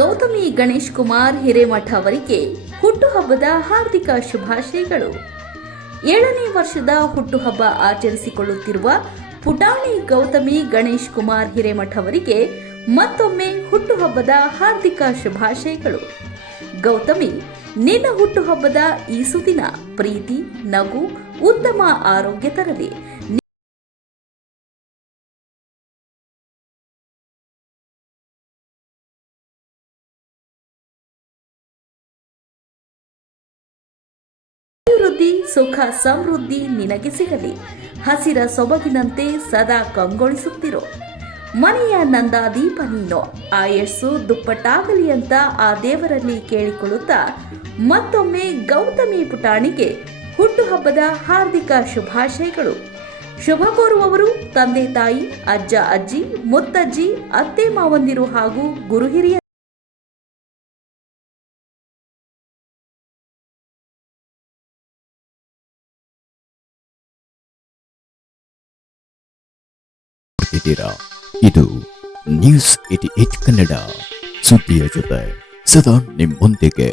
ಗೌತಮಿ ಗಣೇಶ್ ಕುಮಾರ್ ಹಿರೇಮಠ ಅವರಿಗೆ ಹುಟ್ಟುಹಬ್ಬದ ಹಾರ್ದಿಕ ಶುಭಾಶಯಗಳು. 7ನೇ ವರ್ಷದ ಹುಟ್ಟುಹಬ್ಬ ಆಚರಿಸಿಕೊಳ್ಳುತ್ತಿರುವ ಪುಟಾಣಿ ಗೌತಮಿ ಗಣೇಶ್ ಕುಮಾರ್ ಹಿರೇಮಠ ಅವರಿಗೆ ಮತ್ತೊಮ್ಮೆ ಹುಟ್ಟುಹಬ್ಬದ ಹಾರ್ದಿಕ ಶುಭಾಶಯಗಳು. ಗೌತಮಿ, ನಿನ್ನ ಹುಟ್ಟುಹಬ್ಬದ ಈ ಸುದಿನ ಪ್ರೀತಿ, ನಗು, ಉತ್ತಮ ಆರೋಗ್ಯ ತರಲಿ. ಅಭಿವೃದ್ಧಿ, ಸುಖ, ಸಮೃದ್ಧಿ ನಿನಗೆ ಸಿಗಲಿ. ಹಸಿರ ಸೊಬಗಿನಂತೆ ಸದಾ ಕಂಗೊಳಿಸುತ್ತಿರೋ ಮನೆಯ ನಂದಾದೀಪ ನೀನು. ಆಯಸ್ಸು ದುಪ್ಪಟ್ಟಾಗಲಿ ಅಂತ ಆ ದೇವರಲ್ಲಿ ಕೇಳಿಕೊಳ್ಳುತ್ತಾ ಮತ್ತೊಮ್ಮೆ ಗೌತಮಿ ಪುಟಾಣಿಗೆ ಹುಟ್ಟುಹಬ್ಬದ ಹಾರ್ದಿಕ ಶುಭಾಶಯಗಳು. ಶುಭ ಕೋರುವವರು ತಂದೆ ತಾಯಿ, ಅಜ್ಜ ಅಜ್ಜಿ, ಮುತ್ತಜ್ಜಿ, ಅತ್ತೆ ಮಾವಂದಿರು ಹಾಗೂ ಗುರು ಹಿರಿಯರು. ಇದು ನ್ಯೂಸ್ 88 ಕನ್ನಡ, ಸುದ್ದಿಯ ಜೊತೆ ಸದಾ ನಿಮ್ಮೊಂದಿಗೆ.